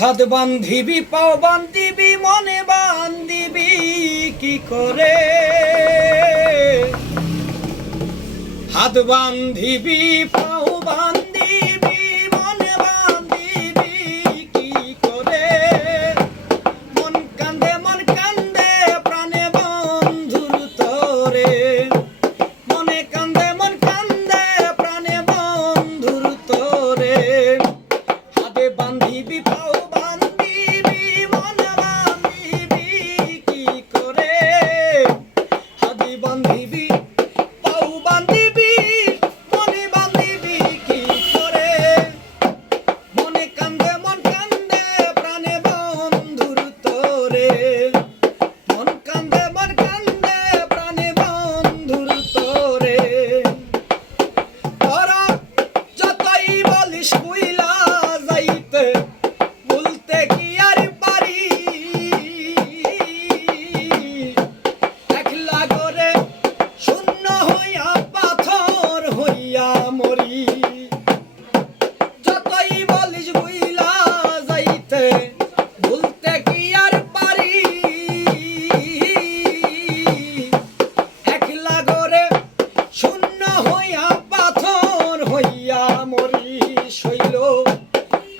হাত বান্ধিবি পাও বান্ধিবি মনে বান্ধিবি কি করে, হাত বান্ধিবি পাও বান্ধিবি মনে বান্ধিবি কি করে, মন কান্দে প্রাণে বন্ধুর তরে, মনে কান্দে প্রাণে বন্ধুর তরে, হাতে বান্ধিবি পাও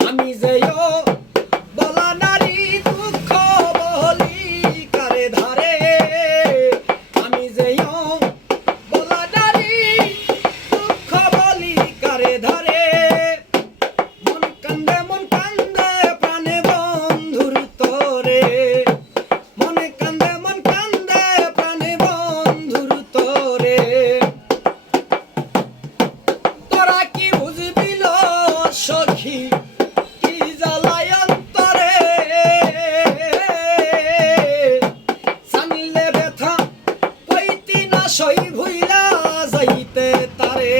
আমি যেও বলা নারী দুঃখ বলি কারে ধারে, আমি যেও বলা নারী দুঃখ বলি কারে ধারে, মন কান্দে প্রাণে বন্ধুর তরে, মনে কান্দে প্রাণে বন্ধুর তরে, তোরা কি বুঝবি লো সখী কি জ্বালায় অন্তরে, জানলে ব্যথা কইতি না সই ভুইলা যাইতে তারে,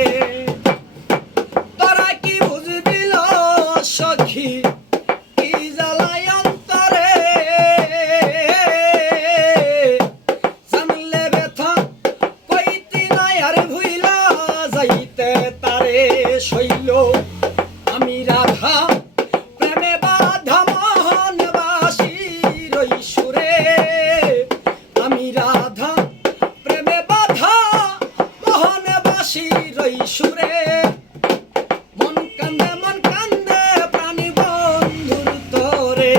তোরা কি বুঝবি লো সখী কি জ্বালায় অন্তরে, জানলে ব্যথা কইতি না আর ভুইলা যাইতে তারে, শৈল আমি রাধা প্রেমে বাধা মোহনবাসীর ওই সুরে, আমি রাধা প্রেমে বাধা মোহনবাসীর ওই সুরে, মন কান্দে প্রাণী বন্ধুর তরে,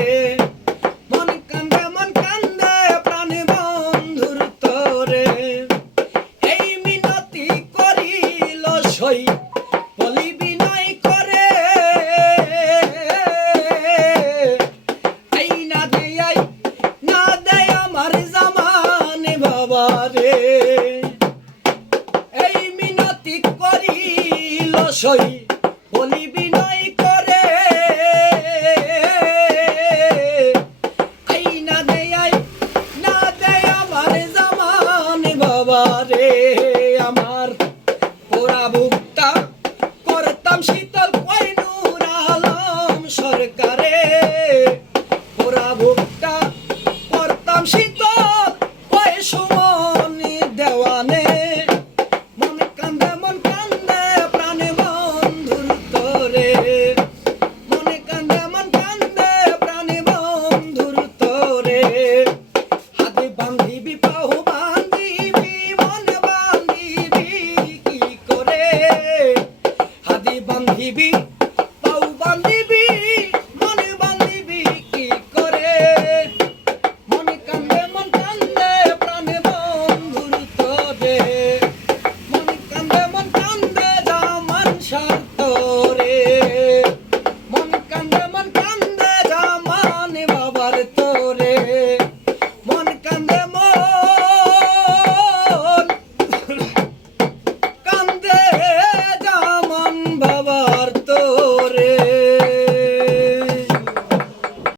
মন কান্দে প্রাণী বন্ধুর তরে, এই মিনতি করিল সই বলি বিনয় করে, এই না দেয় আমার জামানে বাবা রে, এই মিনতি করিল সই